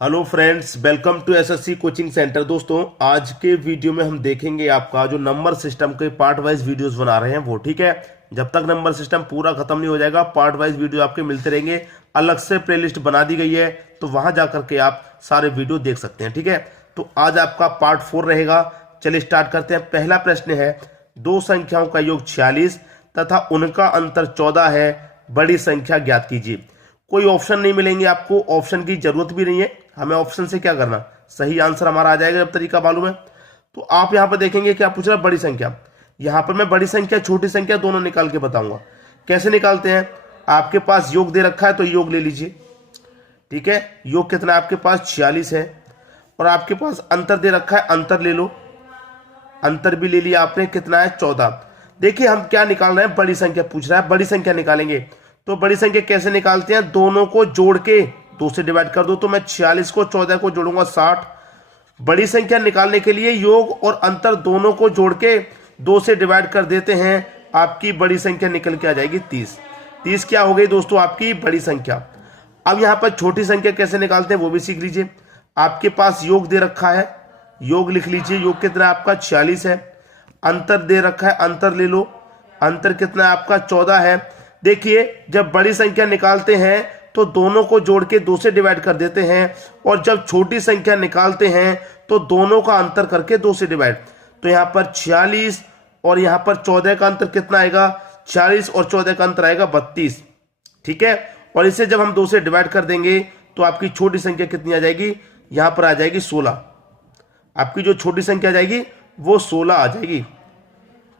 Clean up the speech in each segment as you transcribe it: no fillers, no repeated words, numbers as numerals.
Hello friends, welcome to SSC coaching centre. दोस्तों, आज के वीडियो में हम देखेंगे आपका जो नंबर सिस्टम के पार्ट वाइज वीडियोस बना रहे हैं वो, ठीक है। जब तक नंबर सिस्टम पूरा खत्म नहीं हो जाएगा पार्ट वाइज वीडियो आपके मिलते रहेंगे। अलग से प्लेलिस्ट बना दी गई है, तो वहां जाकर के आप सारे वीडियो देख सकते हैं, ठीक है। तो आज आपका पार्ट 4 रहेगा। चलिए स्टार्ट करते हैं। पहला प्रश्न है, दो संख्याओं का योग 46 तथा उनका अंतर 14 है, बड़ी संख्या ज्ञात कीजिए। कोई ऑप्शन नहीं मिलेंगे आपको, ऑप्शन की जरूरत भी नहीं है। हमें ऑप्शन से क्या करना, सही आंसर हमारा आ जाएगा जब तरीका मालूम है। तो आप यहां पर देखेंगे क्या पूछ रहा है, बड़ी संख्या। यहां पर मैं बड़ी संख्या छोटी संख्या दोनों निकाल के बताऊंगा। कैसे निकालते हैं, आपके पास योग दे रखा है तो योग ले लीजिए, ठीक है। योग कितना है आपके पास, 46 है। और आपके पास अंतर दे रखा है, अंतर ले लो। अंतर भी ले लिया आपने, कितना है 14। देखिए हम क्या निकाल रहे हैं, बड़ी संख्या पूछ रहा है, बड़ी संख्या निकालेंगे। तो बड़ी संख्या कैसे निकालते हैं, दोनों को जोड़ के 2 से डिवाइड कर दो। तो मैं 46 को 14 को जोड़ूंगा 60। बड़ी संख्या निकालने के लिए योग और अंतर दोनों को जोड़ के 2 से डिवाइड कर देते हैं, आपकी बड़ी संख्या निकल के आ जाएगी 30। 30 क्या हो गई दोस्तों, आपकी बड़ी संख्या। अब यहां पर छोटी संख्या कैसे निकालते हैं वो भी सीख लीजिए। आपके पास योग दे रखा है, योग लिख लीजिए। योग कितना आपका 46 है। अंतर दे रखा है, अंतर ले लो। अंतर कितना आपका 14 है। देखिए जब बड़ी संख्या निकालते हैं तो दोनों को जोड़ के 2 से डिवाइड कर देते हैं, और जब छोटी संख्या निकालते हैं तो दोनों का अंतर करके 2 से डिवाइड। तो यहां पर 46 और यहां पर 14 का अंतर कितना आएगा, 46 और 14 का अंतर आएगा 32, ठीक है। और इसे जब हम 2 से डिवाइड कर देंगे तो आपकी छोटी संख्या कितनी आ जाएगी, यहां पर आ जाएगी 16। आपकी जो छोटी संख्या आ जाएगी वो 16 आ जाएगी।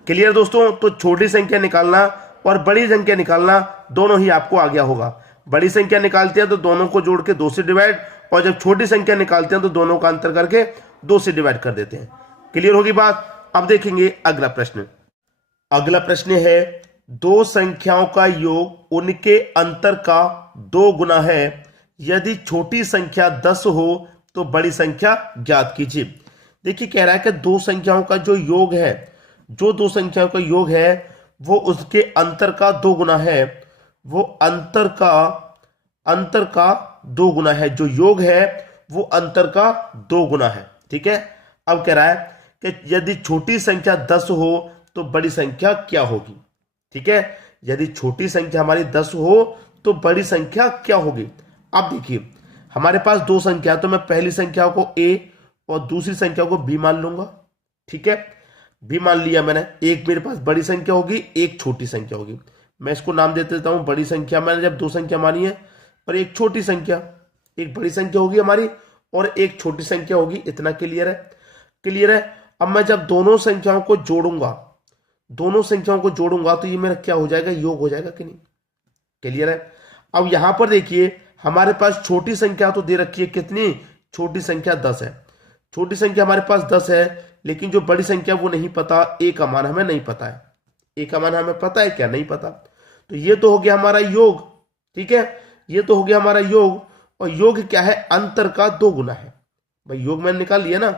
क्लियर दोस्तों। तो छोटी संख्या निकालना और बड़ी संख्या निकालना दोनों ही आपको आ गया होगा। बड़ी संख्या निकालते हैं तो दोनों को जोड़ के 2 से डिवाइड, और जब छोटी संख्या निकालते हैं तो दोनों का अंतर करके 2 से डिवाइड कर देते हैं। क्लियर होगी बात। अब देखेंगे अगला प्रश्न। अगला प्रश्न है, दो संख्याओं का योग उनके अंतर का 2 गुना है। यदि छोटी संख्या 10 हो तो बड़ी संख्या ज्ञात कीजिए। देखिए कह रहा है कि दो संख्याओं का जो योग है, जो दो संख्याओं का योग है वो उसके अंतर का 2 गुना है। वो अंतर का 2 गुना है। जो योग है वो अंतर का 2 गुना है, ठीक है। अब कह रहा है कि यदि छोटी संख्या 10 हो तो बड़ी संख्या क्या होगी, ठीक है। यदि छोटी संख्या हमारी 10 हो तो बड़ी संख्या क्या होगी। अब देखिए हमारे पास 2 संख्या, तो मैं पहली संख्या को a और दूसरी संख्या को b मान लूंगा, ठीक है। b मान लिया मैंने। एक मेरे पास बड़ी संख्या होगी, एक छोटी संख्या होगी। मैं इसको नाम दे देता हूं बड़ी संख्या। मैंने जब 2 संख्या मानी है और एक छोटी संख्या, एक बड़ी संख्या होगी हमारी और एक छोटी संख्या होगी। इतना क्लियर है, क्लियर है। अब मैं जब दोनों संख्याओं को जोड़ूंगा, तो ये मेरा क्या हो जाएगा, योग हो जाएगा कि नहीं। क्लियर है। अब यहां पर देखिए हमारे पास छोटी संख्या तो दे रखी है, कितनी, छोटी संख्या 10 है। छोटी संख्या हमारे पास 10 है, लेकिन जो बड़ी संख्या वो नहीं पता, ए का मान हमें नहीं पता है। ए का मान हमें पता है क्या, नहीं पता। तो ये तो हो गया हमारा योग, ठीक है। ये तो हो गया हमारा योग। और योग क्या है, अंतर का 2 गुना है। भाई योग मैंने निकाल लिया ना,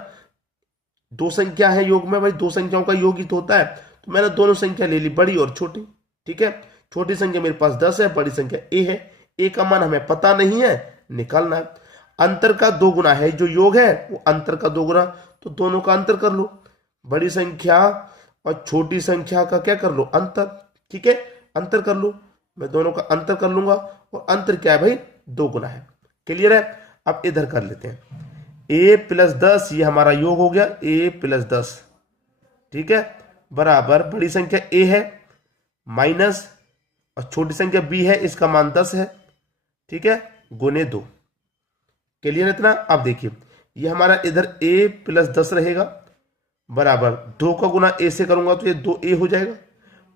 2 संख्या है योग में, भाई 2 संख्याओं का योग ही तो होता है। तो मैंने दोनों संख्या ले ली, बड़ी और छोटी, ठीक है। छोटी संख्या मेरे पास 10 है, बड़ी संख्या ए है। ए का मान हमें पता नहीं है, निकालना है। अंतर का 2 गुना है, जो योग है वो अंतर का 2 गुना, तो दोनों का अंतर कर लो। बड़ी संख्या और छोटी संख्या का क्या कर लो, अंतर, ठीक है। अंतर कर लो, मैं दोनों का अंतर कर लूंगा, और अंतर क्या है भाई, 2 गुना है। क्लियर है। अब इधर कर लेते हैं, a + 10, ये हमारा योग हो गया, a + 10, ठीक है, बराबर बड़ी संख्या a है माइनस और छोटी संख्या b है, इसका मान 10 है, ठीक है, गुने 2। क्लियर इतना। अब देखिए ये हमारा इधर a + 10 रहेगा, बराबर 2 का गुना a से करूंगा तो ये 2a हो जाएगा,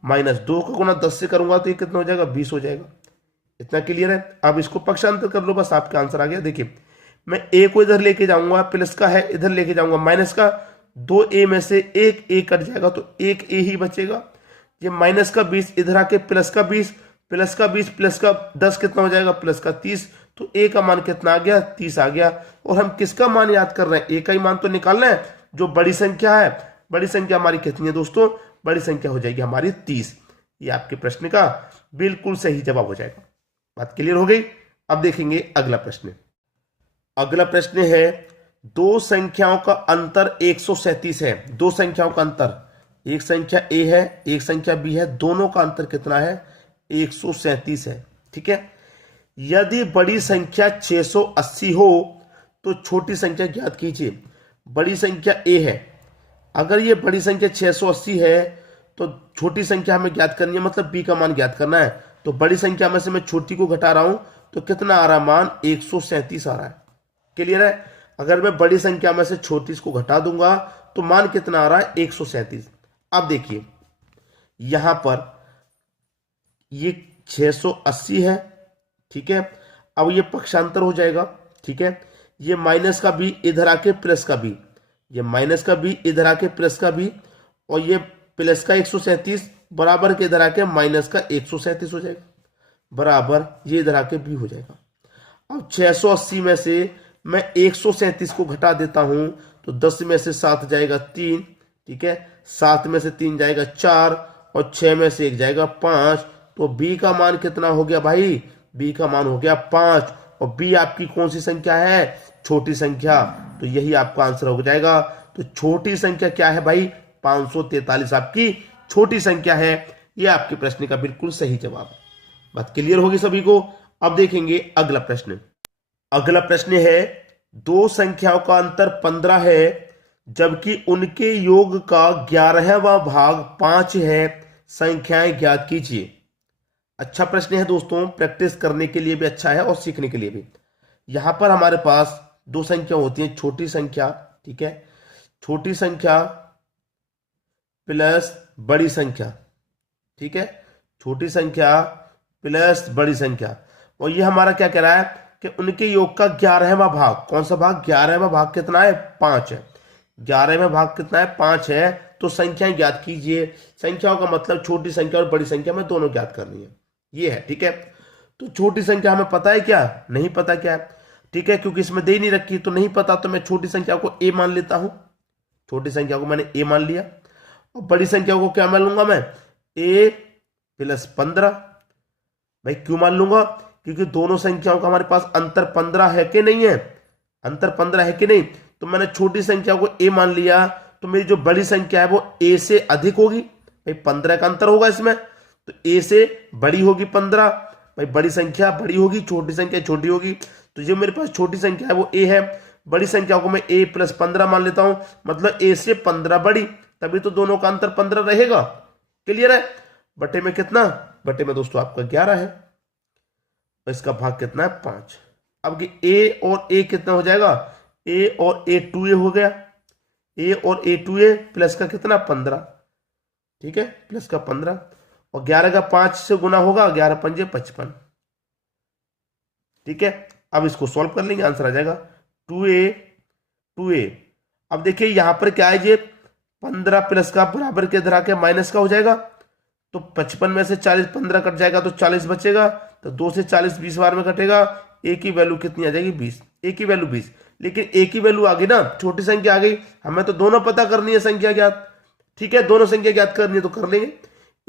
माइनस 2 का गुना 10 से करूंगा तो ये कितना हो जाएगा, 20 हो जाएगा। इतना क्लियर है। अब इसको पक्षांतर कर लो, बस आपका आंसर आ गया। देखिए मैं a को इधर लेके जाऊंगा, प्लस का है इधर लेके जाऊंगा माइनस का, 2a में से एक a कट जाएगा तो एक a ही बचेगा। ये माइनस का 20 इधर आके प्लस का 20, प्लस का 20 प्लस का 10 कितना हो जाएगा, प्लस का 30। तो a का मान कितना आ गया, 30 आ गया। और हम किसका मान याद कर रहे हैं, a का ही मान तो निकालना है, जो बड़ी संख्या है। बड़ी संख्या हमारी कितनी है दोस्तों, बड़ी संख्या हो जाएगी हमारी 30। ये आपके प्रश्न का बिल्कुल सही जवाब हो जाएगा। बात क्लियर हो गई। अब देखेंगे अगला प्रश्न। अगला प्रश्न है, दो संख्याओं का अंतर 137 है। दो संख्याओं का अंतर, एक संख्या ए है, एक संख्या बी है, दोनों का अंतर कितना है? 137 है। ठीक है, यदि बड़ी संख्या 680 हो तो छोटी संख्या ज्ञात कीजिए। बड़ी संख्या ए है, अगर ये बड़ी संख्या 680 है तो छोटी संख्या हमें ज्ञात करनी है, मतलब बी का मान ज्ञात करना है। तो बड़ी संख्या में से मैं छोटी को घटा रहा हूं तो कितना आ रहा है? मान 137 आ रहा है। क्लियर है? अगर मैं बड़ी संख्या में से छोटी को घटा दूंगा तो मान कितना आ रहा है? 137। अब देखिए यहां पर ये 680 है। ठीक है, अब ये पक्षांतर हो जाएगा। ठीक है, ये माइनस का बी इधर आके प्लस का बी, ये माइनस का बी इधर आके प्लस का बी, और ये प्लस का 137 बराबर के इधर आके माइनस का 137 हो जाएगा, बराबर ये इधर आके बी हो जाएगा। अब 680 में से मैं 137 को घटा देता हूं तो 10 में से 7 जाएगा 3। ठीक है, 7 में से 3 जाएगा 4 और 6 में से 1 जाएगा 5। तो बी का मान कितना हो गया भाई? बी का मान हो गया 5। और बी आपकी कौन सी संख्या है? छोटी संख्या। तो यही आपका आंसर हो जाएगा। तो छोटी संख्या क्या है भाई? 543 आपकी छोटी संख्या है। यह आपके प्रश्न का बिल्कुल सही जवाब। बात क्लियर होगी सभी को? अब देखेंगे अगला प्रश्न। अगला प्रश्न है, दो संख्याओं का अंतर 15 है जबकि उनके योग का 11वां भाग 5 है, संख्याएं ज्ञात कीजिए। अच्छा प्रश्न है दोस्तों, प्रैक्टिस करने के लिए भी अच्छा है और सीखने के लिए भी। यहां पर हमारे पास दो संख्या होती है, छोटी संख्या। ठीक है, छोटी संख्या प्लस बड़ी संख्या। ठीक है, छोटी संख्या प्लस बड़ी संख्या। और ये हमारा क्या कह रहा है कि उनके योग का 11वां भाग, कौन सा भाग? 11वां भाग कितना है? 5 है। 11वां भाग कितना है? 5 है। तो संख्याएं ज्ञात कीजिए। संख्याओं का मतलब छोटी संख्या और बड़ी संख्या में दोनों ज्ञात करनी है, ये है। ठीक है, तो छोटी संख्या हमें पता है क्या? नहीं पता क्या है। ठीक है, क्योंकि इसमें दे नहीं रखी तो नहीं पता, तो मैं छोटी संख्या को ए मान लेता हूं। छोटी संख्या को मैंने ए मान लिया। और बड़ी संख्या को क्या मान लूंगा मैं? ए प्लस 15। भाई क्यों मान लूंगा? क्योंकि दोनों संख्याओं का हमारे पास अंतर 15 है कि नहीं है? अंतर 15 है कि नहीं? तो मैंने छोटी संख्या को ए मान लिया, तो मेरी जो बड़ी संख्या है वो ए से अधिक होगी। भाई 15 का अंतर होगा इसमें, तो ए से बड़ी होगी 15। भाई बड़ी संख्या बड़ी होगी, छोटी संख्या छोटी होगी। तो जो मेरे पास छोटी संख्या है वो ए है, बड़ी संख्या को मैं ए प्लस 15 मान लेता हूं, मतलब ए से 15 बड़ी, तभी तो दोनों का अंतर 15 रहेगा। क्लियर है? बटे में कितना? बटे में दोस्तों आपका 11 है, इसका भाग कितना है? 5। अब ए और ए कितना हो जाएगा? ए और ए 2a हो गया। ए और ए 2a प्लस का कितना? 15। ठीक है, प्लस का 15 और 11 का 5 से गुना होगा, 11 पंजे 55। ठीक है, अब इसको सॉल्व कर लेंगे, आंसर आ जाएगा 2a। अब देखिए यहां पर क्या है? ये 15 प्लस का बराबर के इधर आके माइनस का हो जाएगा, तो 55 में से 40 15 कट जाएगा तो 40 बचेगा। तो 2 से 40 20 बार में कटेगा, ए की वैल्यू कितनी आ जाएगी? 20। ए की वैल्यू 20, लेकिन ए की वैल्यू आ गई ना, छोटी संख्या आ गई। हमें तो दोनों पता करनी है संख्या ज्ञात। ठीक है, दोनों संख्या ज्ञात करनी है तो कर लेंगे।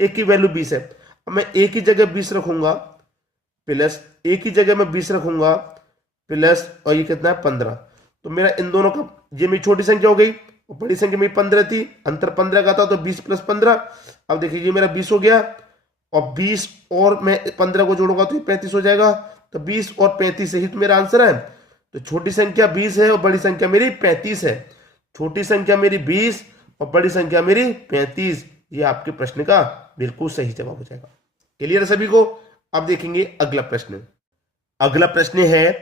ए की वैल्यू 20 है। अब मैं ए की जगह 20 रखूंगा प्लस, ए की जगह मैं 20 रखूंगा प्लस, और ये कितना है? 15। तो मेरा इन दोनों का, ये मेरी छोटी संख्या हो गई और बड़ी संख्या मेरी 15 थी, अंतर 15 का था, तो 20 प्लस 15। अब देखिए ये मेरा 20 हो गया, और 20 और मैं 15 को जोड़ूंगा तो 35 हो जाएगा। तो 20 और 35 सही तो मेरा आंसर है। तो छोटी संख्या 20 है और बड़ी संख्या मेरी 35 है। छोटी संख्या मेरी 20 और बड़ी संख्या मेरी 35। ये आपके प्रश्न का बिल्कुल सही जवाब हो जाएगा। क्लियर है सभी को? अब देखेंगे अगला प्रश्न। अगला प्रश्न है,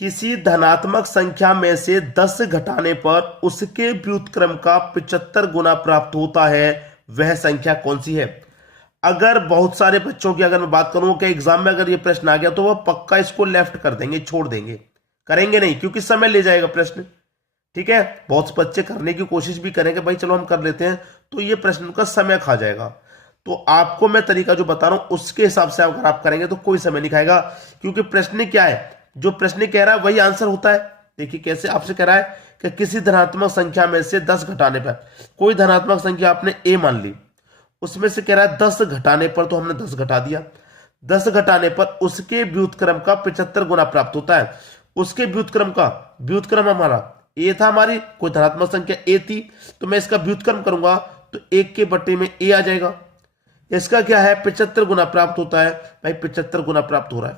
किसी धनात्मक संख्या में से 10 घटाने पर उसके व्युत्क्रम का 75 गुना प्राप्त होता है, वह संख्या कौन सी है? अगर बहुत सारे बच्चों की अगर मैं बात करूं कि एग्जाम में अगर ये प्रश्न आ गया तो वह पक्का इसको लेफ्ट कर देंगे, छोड़ देंगे, करेंगे नहीं, क्योंकि समय ले जाएगा प्रश्न। ठीक है, बहुत बच्चे करने की कोशिश भी करेंगे, भाई चलो हम कर लेते हैं, तो ये प्रश्न का समय खा जाएगा। तो आपको मैं तरीका जो बता रहा हूं उसके हिसाब से अगर आप करेंगे तो कोई समय नहीं खाएगा, क्योंकि प्रश्न क्या है? जो प्रश्न कह रहा है वही आंसर होता है। देखिए कैसे आपसे कह रहा है कि किसी धनात्मक संख्या में से 10 घटाने पर, कोई धनात्मक संख्या आपने ए मान ली, उसमें से कह रहा है 10 घटाने पर, तो हमने 10 घटा दिया। 10 घटाने पर उसके व्युत्क्रम का 75 गुना प्राप्त होता है। उसके व्युत्क्रम का, व्युत्क्रम हमारा ए था, हमारी कोई धनात्मक संख्या ए थी, तो मैं इसका व्युत्क्रम करूंगा तो 1 के बटे में ए आ जाएगा। इसका क्या है 75 गुना प्राप्त होता है भाई, 75 गुना प्राप्त हो रहा है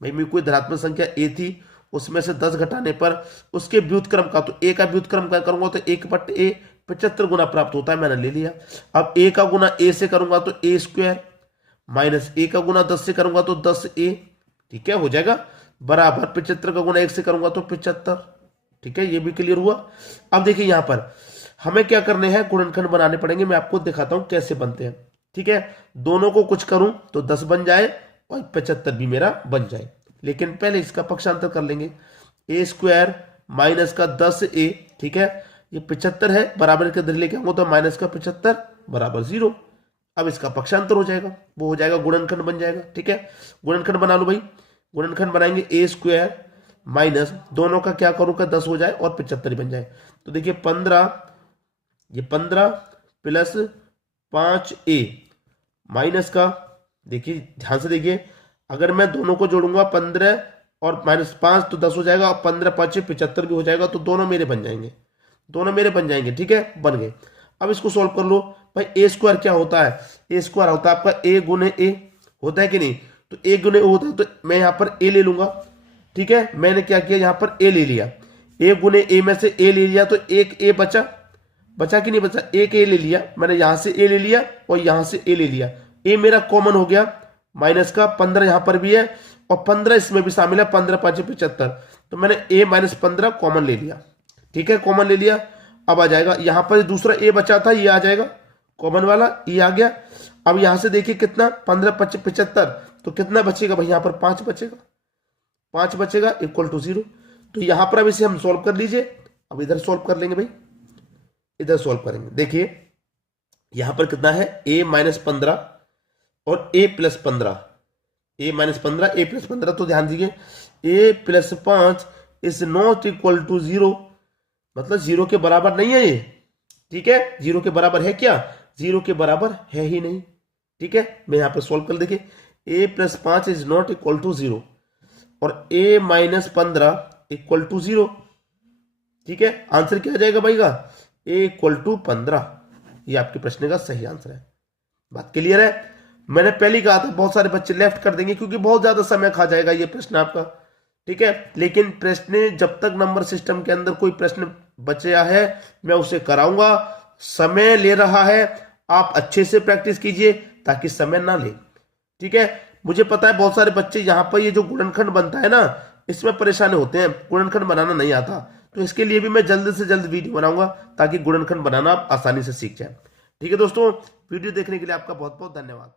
भाई। मेरी कोई धनात्मक संख्या ए थी, उसमें से 10 घटाने पर उसके व्युत्क्रम का, तो ए का व्युत्क्रम क्या करूंगा तो 1 बटे ए, 75 गुना प्राप्त होता है, मैंने ले लिया। अब ए का गुना ए से करूंगा तो ए स्क्वायर, माइनस ए का गुना 10 से करूंगा तो 10 ए, ठीक है, हो जाएगा, बराबर 75 का गुना 1 से करूंगा तो 75, ठीक है, ये भी क्लियर हुआ। अब देखिए यहां पर हमें क्या करने हैं, गुणनखंड बनाने पड़ेंगे, मैं आपको दिखाता हूं कैसे बनते हैं, ठीक है। दोनों को कुछ करूं तो 10 बन जाए और 75 भी मेरा बन जाए, लेकिन पहले इसका पक्षांतर कर लेंगे। ए स्क्वायर माइनस का 10 ए, ठीक है, ये 75 है, बराबर के इधर लेके आऊंगा तो माइनस का 75 बराबर 0। अब इसका पक्षांतर हो जाएगा, वो हो जाएगा गुणनखंड बन जाएगा, ठीक है। गुणनखंड बना लो भाई, गुणनखंड बनाएंगे ए स्क्वायर माइनस दोनों का क्या करूं का 10 हो जाए और 75 बन जाए, तो देखिए 15, ये 15 प्लस 5a माइनस का, देखिए ध्यान से देखिए, अगर मैं दोनों को जोड़ूंगा 15 और माइनस 5 तो 10 हो जाएगा, और 15 5 75 भी हो जाएगा, तो दोनों मेरे बन जाएंगे, दोनों मेरे बन जाएंगे, ठीक है, बन गए। अब इसको सोल्व कर लो भाई। ए स्क्वायर क्या होता है, ए स्क्वायर होता है आपका ए गुने ए, होता है कि नहीं, तो ए गुने ए होता है, तो मैं यहां पर ए ले लूंगा, ठीक है। मैंने क्या किया, यहां पर ए ले लिया, ए गुने ए में से ए ले लिया, तो एक ए बचा, बचा कि नहीं बचा, एक ए ले लिया मैंने, यहां से ए ले लिया और यहां से ए ले लिया, ए मेरा कॉमन हो गया, माइनस का 15 यहां पर भी है और 15 इसमें भी शामिल है, 15 5 75, तो मैंने ए माइनस 15 कॉमन ले लिया, ठीक है, कॉमन ले लिया। अब आ जाएगा यहां पर दूसरा ए बचा था, ये आ जाएगा कॉमन वाला, ये आ गया। अब यहां से देखिए कितना 15 5 75, तो कितना बचेगा भाई, यहां पर 5 बचेगा, 5 बचेगा इक्वल टू 0। तो यहां पर अब इसे हम सोल्व कर लीजिए, अब इधर सोल्व कर लेंगे भाई, इधर सोल्व करेंगे। देखिए यहां पर कितना है, a माइनस 15 और a plus 15, a minus 15 a plus 15, तो ध्यान दीजिए a plus 5 is not equal to 0, मतलब 0 के बराबर नहीं है ये, ठीक है, 0 के बराबर है क्या, 0 के बराबर है ही नहीं, ठीक है। मैं यहां पर सोल्व कर, देखिए a plus 5 is not equal to 0 और a माइनस 15 इक्वल टू 0, ठीक है। आंसर क्या आ जाएगा भाई का, a इक्वल टू 15, ये आपके प्रश्न का सही आंसर है। बात क्लियर है। मैंने पहले ही कहा था बहुत सारे बच्चे लेफ्ट कर देंगे क्योंकि बहुत ज्यादा समय खा जाएगा ये प्रश्न आपका, ठीक है। लेकिन प्रश्न जब तक नंबर सिस्टम के अंदर कोई प्रश्न बचा है मैं उसे कराऊंगा, समय ले रहा है, आप अच्छे से प्रैक्टिस कीजिए ताकि समय ना ले, ठीक है। मुझे पता है बहुत सारे बच्चे यहाँ पर ये जो गुणनखंड बनता है ना इसमें परेशान होते हैं, गुणनखंड बनाना नहीं आता, तो इसके लिए भी मैं जल्द से जल्द वीडियो बनाऊंगा ताकि गुणनखंड बनाना आप आसानी से सीख जाए, ठीक है दोस्तों। वीडियो देखने के लिए आपका बहुत बहुत धन्यवाद।